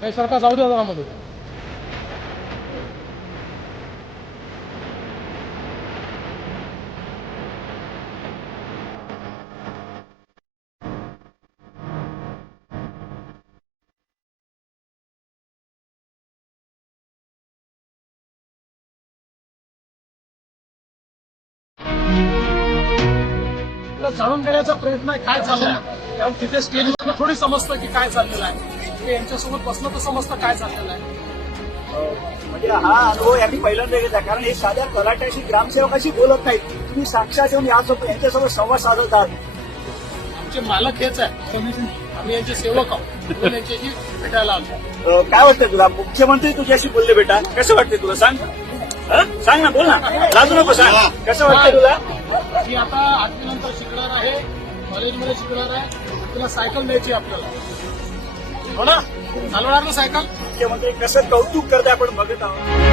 नाही सरकार जाऊ द्या मध्ये. जाणून घेण्याचा प्रयत्न आहे काय चाललंय, कारण तिथे स्टेजवर थोडी समजतं की काय चाललेलं आहे. ते यांच्यासोबत बसलं तर समजतं काय चाललेलं आहे. म्हणजे हा अनुभव यांनी पहिल्यांदा घेतला, कारण हे साध्या तलाठ्याशी ग्रामसेवकाशी बोलत नाहीत, तुम्ही साक्षात येऊन यांच्यासोबत संवाद साधत आहात. आमचे मालक हेच आहे, आम्ही यांचे सेवक आहोत, म्हणून यांच्याशी भेटायला आलो. काय वाटतंय तुला, मुख्यमंत्री तुझ्याशी बोलले बेटा, कसं वाटतंय तुला सांग? सांग ना, बोल ना, लाजू नको, सांग कसं वाटतंय तुला? मी आता 8वी नंतर शिकणार आहे, कॉलेजमध्ये शिकणार आहे, तिला सायकल मिळायची आपल्याला, हो ना, चालवणार ना सायकल. मुख्यमंत्री कसं कौतुक करते आपण बघत आहोत.